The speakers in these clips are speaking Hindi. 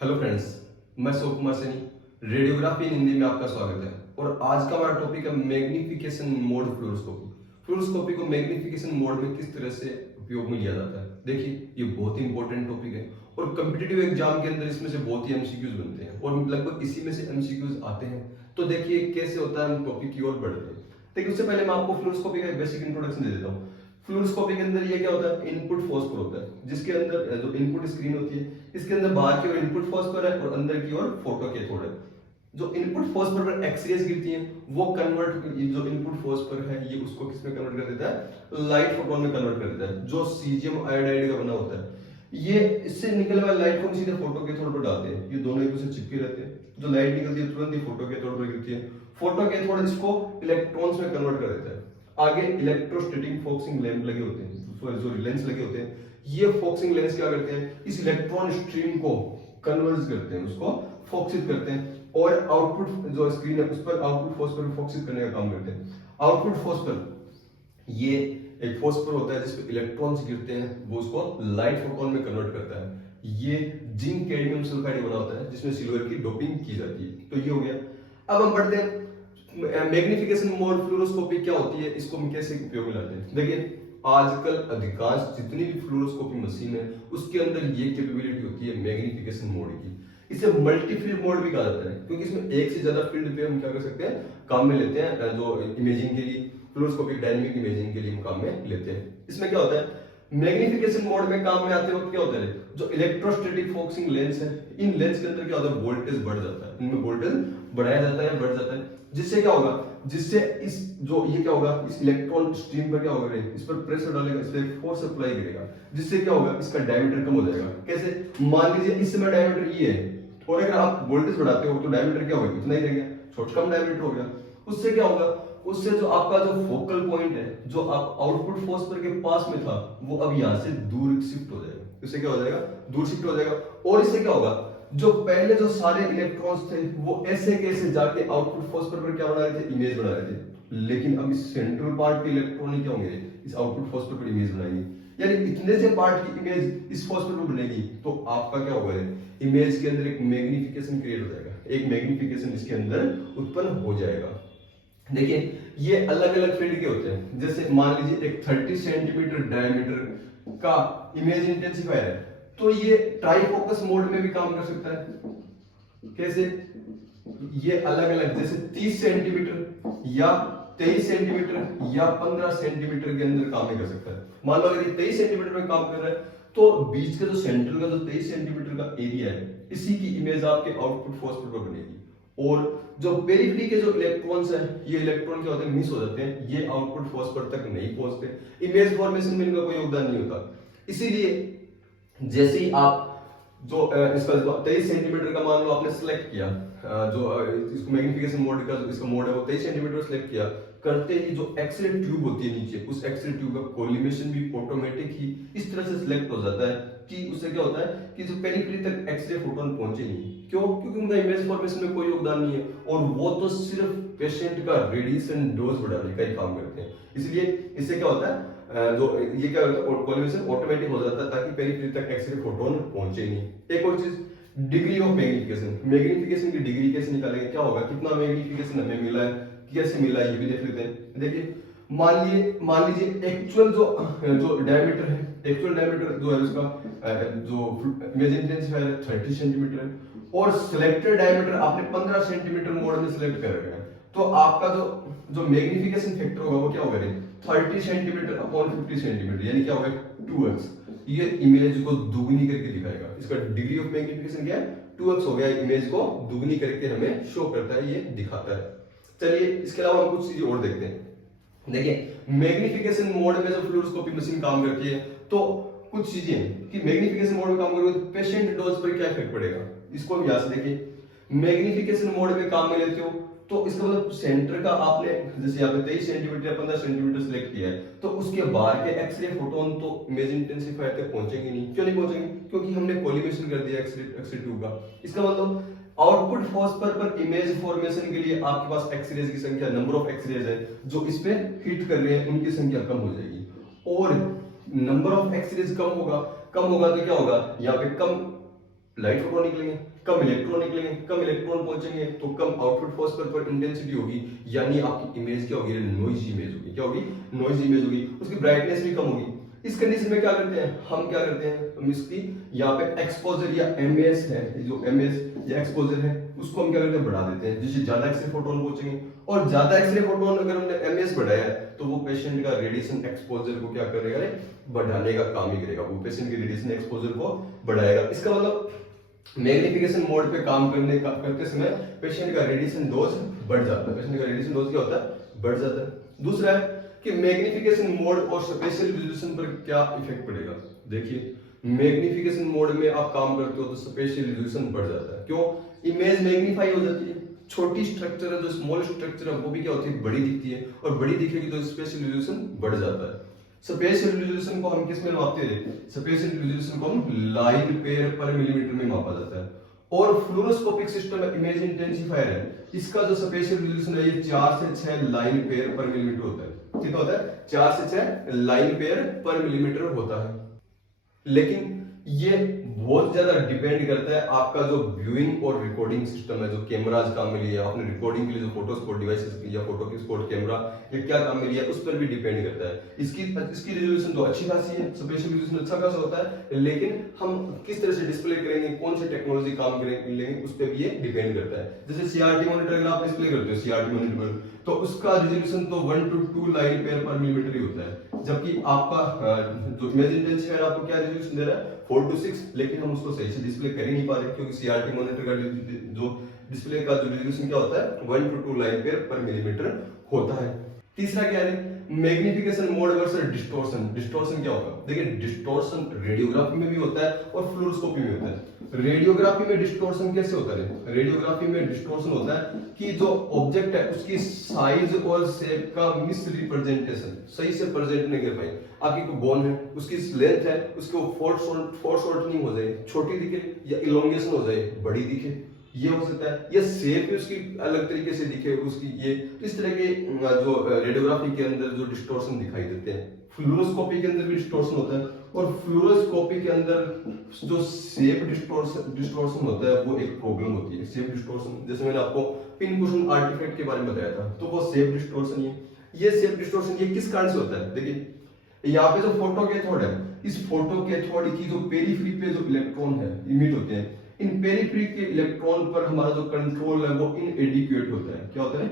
हेलो फ्रेंड्स, मैं शिव कुमार सैनी। रेडियोग्राफी इन हिंदी में आपका स्वागत है। और आज का हमारा टॉपिक है मैग्निफिकेशन मोड फ्लोरोस्कोपी। फ्लोरोस्कोपी को मैग्निफिकेशन मोड में किस तरह से उपयोग में लिया जाता है। देखिए, ये बहुत ही इंपॉर्टेंट टॉपिक है और कम्पिटिटिव एग्जाम के अंदर इसमें से बहुत ही एमसीक्यूज बनते हैं और लगभग इसी में से एमसीक्यूज आते हैं। तो देखिए कैसे होता है, हम टॉपिक की ओर बढ़ते हैं। देखिए, उससे पहले मैं आपको फ्लोरोस्कोपी का एक बेसिक इंट्रोडक्शन दे देता हूँ। फ्लोरोस्कोपी के अंदर ये क्या होता है, इनपुट फॉस्फर होता है, जिसके अंदर जो इनपुट स्क्रीन होती है, इसके अंदर बाहर की ओर इनपुट फॉस्फर है और अंदर की ओर फोटो कैथोड है। जो इनपुट फॉस्फर पर एक्सरेज गिरती हैं वो कन्वर्ट, जो इनपुट फॉस्फर है ये उसको किस में कन्वर्ट कर देता है, लाइट फोटोन में कन्वर्ट कर देता है, जो सीजियम आयोडाइड का बना होता है। ये इससे निकलने वाली लाइट को सीधे फोटो कैथोड पर डालते हैं। ये दोनों एक दूसरे चिपके रहते हैं। जो लाइट निकलती है तुरंत ही फोटो कैथोड पर गिरती है। फोटो कैथोड इसको इलेक्ट्रॉन्स में कन्वर्ट कर देता है। आगे इलेक्ट्रोस्टैटिक फोकसिंग लैंप लगे होते हैं, जो लेंस लगे होते हैं, ये फोकसिंग लेंस क्या करते हैं, इस इलेक्ट्रॉन स्ट्रीम को कन्वर्ज करते हैं, उसको फोकसित करते हैं और आउटपुट जो स्क्रीन है उस पर आउटपुट फॉस्फर को फोकसित करने का काम करते हैं। आउटपुट फॉस्फर ये एक फॉस्फर होता है जिसपे इलेक्ट्रॉन्स गिरते हैं, वो उसको लाइट फोटोन में कन्वर्ट करता है। ये जिंक कैडमियम सल्फाइड बना होता है जिसमें सिल्वर की डोपिंग की जाती है। तो ये हो गया। अब हम बढ़ते हैं मैग्निफिकेशन मोड फ्लोरोस्कोपी क्या होती है, इसको हम कैसे उपयोग में लाते हैं। देखिए, आजकल अधिकांश जितनी भी फ्लोरोस्कोपी मशीन है उसके अंदर ये कैपेबिलिटी होती है मैग्निफिकेशन मोड की। इसे मल्टी फील्ड मोड भी कहा जाता है क्योंकि इसमें एक से ज्यादा फील्ड पे हम क्या कर सकते हैं, काम में लेते हैं। जो इमेजिंग के लिए, फ्लोरोस्कोपिक डायनेमिक इमेजिंग के लिए हम काम में लेते हैं। इसमें क्या होता है, मैग्निफिकेशन मोड में काम में आते वक्त क्या होता है, जो इलेक्ट्रोस्टैटिक फोकसिंग लेंस है, इन लेंस के अंदर क्या होता है, वोल्टेज बढ़ जाता है, इनमें वोल्टेज बढ़ाया जाता है, बढ़ जाता है। जिससे क्या होगा, जिससे इस जो ये क्या होगा, इस इलेक्ट्रॉन स्ट्रीम पर क्या होगा, इस पर प्रेशर डालेगा, इस पर फोर्स अप्लाई करेगा, जिससे क्या होगा, इसका डायमीटर कम हो जाएगा। कैसे, मान लीजिए इस समय डायमीटर ये है और अगर आप वोल्टेज बढ़ाते हो तो डायमीटर क्या होगा, इतना ही रहेगा, छोटा कम डायमीटर हो गया। उससे क्या होगा, उससे जो आपका जो फोकल पॉइंट है, जो आप आउटपुट फोर्स के पास में था, वो अब यहां से दूर शिफ्ट हो जाएगा। इससे क्या हो जाएगा, दूर शिफ्ट हो जाएगा। और इससे क्या होगा, जो पहले जो सारे इलेक्ट्रॉन्स थे वो ऐसे कैसे जाके आउटपुट फोस्फर पर क्या बना रहे थे, इमेज बना रहे थे। लेकिन अब इस सेंट्रल पार्ट के इलेक्ट्रॉन क्या होंगे, इस आउटपुट फोस्फर पर इमेज बनाएंगे। यानी इतने से पार्ट की इमेज इस फोस्फर पर बनेगी तो आपका क्या होगा, इमेज के अंदर एक मैग्निफिकेशन क्रिएट हो जाएगा, एक मैग्निफिकेशन इसके अंदर उत्पन्न हो जाएगा। देखिए, ये अलग अलग फील्ड के होते हैं। जैसे मान लीजिए एक 30 सेंटीमीटर डायमीटर का इमेज इंटेंसिफायर है, तो ये ट्राइफोकस मोड में भी काम कर सकता है। कैसे, ये अलग अलग, जैसे 30 सेंटीमीटर या 23 सेंटीमीटर या 15 सेंटीमीटर के अंदर काम नहीं कर सकता है। मान लो अगर ये 23 सेंटीमीटर में काम कर रहा है तो बीच का जो सेंट्रल का जो 23 सेंटीमीटर का एरिया है, इसी की इमेज आपके आउटपुट फोर्स पर बनेगी। और जो पेरिफेरी के जो इलेक्ट्रॉन्स हैं, ये इलेक्ट्रॉन क्या होते हैं, मिस हो जाते हैं, ये आउटपुट फोस्फर तक नहीं पहुंचते, इमेज फॉर्मेशन में इनका कोई योगदान नहीं होता। इसीलिए जैसे ही आप जो इसका 23 सेंटीमीटर का मान लो आपने सिलेक्ट किया, जो इसको मैग्निफिकेशन मोड का जो इसका मोड है वो 23 सेंटीमीटर सिलेक्ट किया, करते ही जो एक्सरे ट्यूब होती है नीचे, उस एक्सरे ट्यूब का कोलिमेशन भी ऑटोमेटिक ही इस तरह से सिलेक्ट हो जाता है कि उससे क्या होता है कि जो पेरिफेरी तक एक्सरे फोटोन पहुंचे नहीं। क्यों, क्योंकि उनका इमेज फॉर्मेशन में कोई योगदान नहीं है और वो तो सिर्फ पेशेंट का रेडिएशन डोज बढ़ाने का ही काम करते हैं। इसलिए इससे क्या होता है, जो ये क्या होता है, कोलिमेशन ऑटोमेटिक हो जाता है ताकि पेरिफेरी तक एक्सरे फोटोन पहुंचे नहीं। एक और चीज, डिग्री ऑफ मैग्निफिकेशन। मैग्निफिकेशन की डिग्री कैसे निकालेंगे, क्या होगा, कितना मैग्निफिकेशन हमें मिला है, कैसे मिला है, ये भी देख लेते हैं। देखिए, मान लीजिए एक्चुअल जो डायमीटर है, एक्चुअल डायमीटर जो है उसका जो इमेज इंटेंसिफायर है 30 सेंटीमीटर है और सिलेक्टेड डायमीटर आपने 15 सेंटीमीटर मोड में सिलेक्ट कर रखा है। तो आपका जो मैग्निफिकेशन फैक्टर होगा वो क्या होगा, 30 सेंटीमीटर अपॉन 50 सेंटीमीटर, यानी क्या होगा, 2x। ये इमेज को दुगनी करके दिखाएगा। इसका डिग्री ऑफ मैग्निफिकेशन क्या है, 2x हो गया। इमेज को दुगनी करके हमें शो करता है, ये दिखाता है। चलिए, इसके अलावा हम कुछ चीजें और देखते हैं। देखिए, मैग्निफिकेशन मोड में जब फ्लोरोस्कोपी मशीन काम करती है तो कुछ चीजें हैं कि मैग्निफिकेशन मोड में काम करोगे तो पेशेंट डोज पर क्या इफेक्ट पड़ेगा, इसको हम यहां से देखिए। मैग्निफिकेशन मोड में काम में लेते हो तो इसका मतलब सेंटर का आपने जैसे यहाँ पे 23 सेंटीमीटर या 15 सेंटीमीटर सिलेक्ट किया है, तो उसके बाहर के एक्सरे फोटोन तो इमेज इंटेंसिफायर तक पहुंचेंगे नहीं। क्यों नहीं पहुंचेंगे, क्योंकि हमने कोलिमेशन कर दिया एक्सरे ट्यूब का। इसका मतलब आउटपुट फोस्फर पर इमेज फॉर्मेशन के लिए आपके पास एक्सरेज की संख्या, नंबर ऑफ एक्सरेज है जो इस पे हिट कर रहे हैं, उनकी संख्या कम हो जाएगी। और नंबर ऑफ एक्सरेज कम होगा तो क्या होगा, यहाँ पे कम लाइट फोटोन निकलेंगे, कम इलेक्ट्रॉन निकलेंगे, कम इलेक्ट्रॉन पहुंचेंगे तो कम आउटपुट फोर्स पर इंटेंसिटी होगी, यानी आपकी इमेज क्या होगी, नॉइजी इमेज होगी। क्या होगी, नॉइजी इमेज होगी। उसकी ब्राइटनेस भी कम होगी। इस कंडीशन में क्या करते हैं हम इसकी यहाँ पे एक्सपोजर या एमएस है, जो एमएस या एक्सपोजर है उसको हम क्या करते हैं, बढ़ा देते हैं, जिससे ज्यादा एक्सरे फोटोन पहुंचेंगे। और ज्यादा एक्सरे फोटोन अगर हमने एमएस बढ़ाया है तो वो पेशेंट का रेडिएशन एक्सपोजर को क्या करेगा, बढ़ाने का काम ही करेगा, वो पेशेंट के रेडिएशन एक्सपोजर को बढ़ाएगा। इसका मतलब मैग्निफिकेशन मोड पे काम करते समय पेशेंट का रेडिएशन डोज बढ़ जाता है। पेशेंट का रेडिएशन डोज क्या होता है, बढ़ जाता है। दूसरा है कि मैग्निफिकेशन मोड और स्पेशल रिजोल्यूशन पर क्या इफेक्ट पड़ेगा। देखिए, मैग्निफिकेशन मोड में आप काम करते हो तो स्पेशल रिजोल्यूशन बढ़ जाता है। क्यों, इमेज मैग्नीफाई हो जाती है। छोटी स्ट्रक्चर है, जो स्मॉल स्ट्रक्चर है वो भी क्या होती है, बड़ी दिखती है, और बड़ी दिखेगी तो स्पेशल रिजोल्यूशन बढ़ जाता है। स्पेशल रिजोल्यूशन को हम किस में मापते हैं, स्पेशल रिजोल्यूशन को हम लाइन पेयर पर मिलीमीटर में मापा जाता है। और फ्लोरोस्कोपिक सिस्टम इमेज इंटेंसिफायर है, इसका जो स्पेशल रिजोल्यूशन है ये 4 से 6 लाइन पेयर पर मिलीमीटर होता है। कितना होता है, 4 से 6 लाइन पेयर पर मिलीमीटर होता है। लेकिन ये बहुत ज्यादा डिपेंड करता है आपका जो व्यूइंग और रिकॉर्डिंग सिस्टम है, जो कैमराज काम में लिया आपने रिकॉर्डिंग के लिए, जो फोटो स्पॉट डिवाइसेस या फोटो की स्पॉट कैमरा ये क्या काम में लिया, उस पर भी डिपेंड करता है। इसकी रिजोल्यूशन तो अच्छी खासी है, स्पेशल रिजोल्यूशन अच्छा खासा होता है, लेकिन हम किस तरह से डिस्प्ले करेंगे, कौन सी टेक्नोलॉजी काम करेंगे, उस पर भी ये डिपेंड करता है। जैसे सीआरटी मॉनिटर अगर आप डिस्प्ले करते हो सीआरटी मॉनिटर, तो उसका रिजोल्यूशन तो 1 to 2 लाइन पेयर पर मिलीमीटर ही होता है, जबकि आपका जो इमेज इंटेंसिफायर आपको क्या रिजोल्यूशन दे रहा है, 4 to 6, लेकिन हम उसको सही से डिस्प्ले कर ही नहीं पा रहे, क्योंकि सीआरटी मॉनिटर का जो डिस्प्ले का जो रिजोल्यूशन क्या होता है, 1 to 2 लाइन पेयर पर मिलीमीटर होता है। तीसरा क्या है, magnification mode versus distortion. Distortion क्या होगा, देखिए डिस्टॉर्शन रेडियोग्राफी में भी होता है और फ्लोरोस्कोपी में होता है। रेडियोग्राफी में डिस्टॉर्शन कैसे होता है, रेडियोग्राफी में डिस्टॉर्शन होता है कि जो ऑब्जेक्ट है उसकी साइज और शेप का मिस रिप्रेजेंटेशन, सही से प्रेजेंट नहीं कर पाए। आपकी कोई बोन है, उसकी लेंथ है, उसको फोर शॉर्टनिंग हो जाए, छोटी दिखे, या इलोंगेशन हो जाए, बड़ी दिखे, ये हो सकता है, या शेप उसकी अलग तरीके से दिखे उसकी, ये इस तरह के जो रेडियोग्राफी के अंदर जो डिस्टॉर्शन दिखाई देते हैं। फ्लोरोस्कोपी के अंदर भी डिस्टॉर्शन होता है, और फ्लोरोस्कोपी के अंदर जो शेप डिस्टॉर्शन होता है वो एक प्रॉब्लम होती है। शेप डिस्टॉर्शन, जैसे मैंने आपको पिनकुशन आर्टिफैक्ट के बारे में बताया था, तो वो शेप डिस्टॉर्शन है। ये शेप डिस्टॉर्शन ये किस कारण से होता है, देखिए यहाँ पे जो फोटो कैथोड है, इस फोटो कैथोड की जो पेरिफेरी पे जो इलेक्ट्रॉन है इमिट होते हैं, इन पेरिफेरी के इलेक्ट्रॉन पर हमारा जो कंट्रोल है वो इनएडिक्वेट होता है। क्या होता है,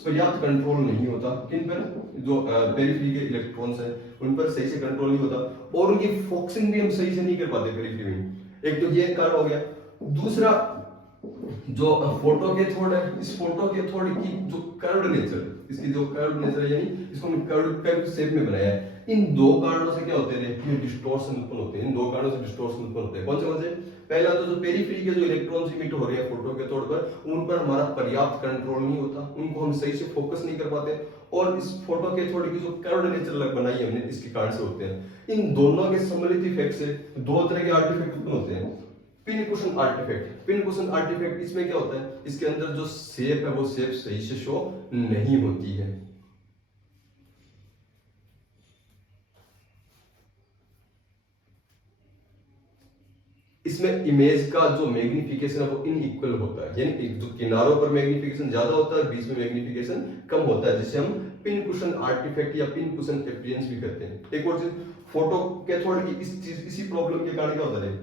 पर्याप्त कंट्रोल नहीं होता। किन पर, जो पेरिफेरी के इलेक्ट्रॉन्स हैं उन पर सही से कंट्रोल नहीं होता, और उनकी फोकसिंग भी हम सही से नहीं कर पाते पेरिफेरी में। एक तो ये कारण हो गया। दूसरा, जो फोटो कैथोड है, इस फोटो कैथोड की जो कर्व्ड नेचर, इसकी जो कर्व्ड नेचर है, यानी इसको हम कर्व शेप में बनाया है, इन दो कारणों से क्या होते हैं, ये डिस्टॉर्शन उत्पन्न होते हैं। इन दो कारणों से डिस्टॉर्शन उत्पन्न होते हैं। कौन से? पहला तो जो पेरिफेरी के जो इलेक्ट्रॉन्स इमिट हो रहे हैं फोटो कैथोड पर, उन पर हमारा पर्याप्त कंट्रोल नहीं होता, उनको हम सही से फोकस नहीं कर पाते, और इस फोटो कैथोड की जो कर्व्ड नेचर बनाई है हमने, इसके कारण से होते हैं। इन दोनों के सम्मिलित इफेक्ट से दो तरह के आर्टिफैक्ट उत्पन्न होते हैं। पिनकुशन आर्टिफैक्ट, पिनकुशन आर्टिफैक्ट, इसमें क्या होता है, इसके अंदर जो शेप है वो शेप सही से शो नहीं होती है। इसमें इमेज का जो मैग्निफिकेशन है वो इनइक्वल होता है, यानी जो किनारों पर मैग्निफिकेशन ज्यादा होता है, बीच में मैग्निफिकेशन कम होता है, जिसे हम पिनकुशन आर्टिफैक्ट या पिनकुशन अपीयरेंस भी कहते हैं। एक और चीज, फोटो कैथोड की इसी प्रॉब्लम के कारण क्या होता है,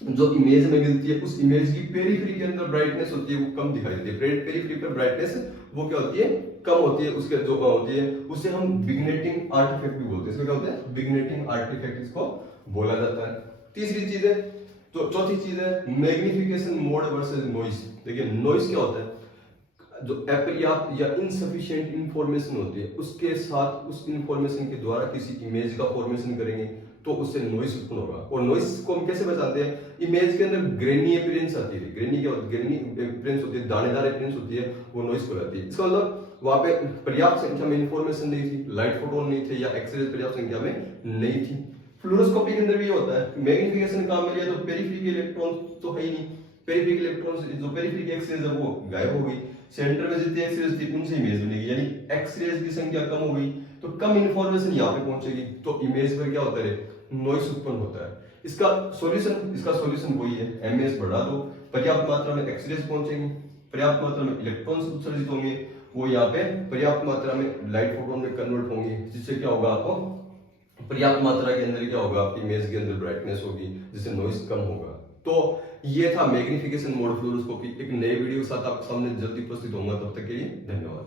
जो इमेज में मिलती है उस इमेज की पेरिफेरी के अंदर ब्राइटनेस होती है वो कम दिखाई देती है। पेरिफेरी पर ब्राइटनेस वो क्या होती है, कम होती है, उसके जो होती है उसे हम विग्नेटिंग आर्टिफैक्ट भी बोलते हैं। इसको क्या होता है, विग्नेटिंग आर्टिफैक्ट इसको बोला जाता है। तीसरी चीज है, तो चौथी चीज है मैग्निफिकेशन मोड वर्सेस नॉइस। देखिए नॉइस क्या होता है, जो अपर्याप्त या इनसफिशिएंट इंफॉर्मेशन होती है उसके साथ उस इंफॉर्मेशन के द्वारा किसी इमेज का फॉर्मेशन करेंगे तो उससे नॉइस उत्पन्न होगा। और नॉइस को हम कैसे पहचानते हैं, इमेज के अंदर ग्रेनी अपीयरेंस आती है, ग्रेनी क्या होती है, ग्रेनी अपीयरेंस होती है, दानेदार अपीयरेंस होती है, वो नॉइस को लाती है। इसका मतलब वहां पे पर्याप्त संख्या में इंफॉर्मेशन नहीं थी, लाइट फोटोन नहीं थे, या एक्सरे पर्याप्त संख्या में नहीं थी। फ्लोरोस्कोपी के अंदर भी होता है, मैग्निफिकेशन काम में लिया तो पेरिफेरी के इलेक्ट्रॉन तो है ही नहीं, पेरिफेरी के इलेक्ट्रॉन जो पेरिफेरी के एक्सरेज है वो गायब हो गई, सेंटर में जितनी एक्सरेज थी उनसे इमेज बनेगी, यानी एक्सरेज की संख्या कम हो गई तो कम इंफॉर्मेशन यहाँ पे पहुंचेगी, तो इमेज पर क्या होता है, नॉइस उत्पन्न होता है। इसका सॉल्यूशन वही है, एमएस बढ़ा दो, पर्याप्त मात्रा में एक्स रेज पहुंचेंगी, पर्याप्त मात्रा में इलेक्ट्रॉन्स उत्सर्जित होंगे, वो यहाँ पे पर्याप्त मात्रा में लाइट फोटोन में कन्वर्ट होंगे, जिससे क्या होगा, आपको पर्याप्त मात्रा के अंदर क्या होगा, आपकी इमेज के अंदर ब्राइटनेस होगी, जिससे नॉइस कम होगा। तो ये था मैग्निफिकेशन मोड फ्लोरोस्कोपी। एक नए वीडियो के साथ आपके सामने जल्दी उपस्थित होऊंगा, तब तक के लिए धन्यवाद।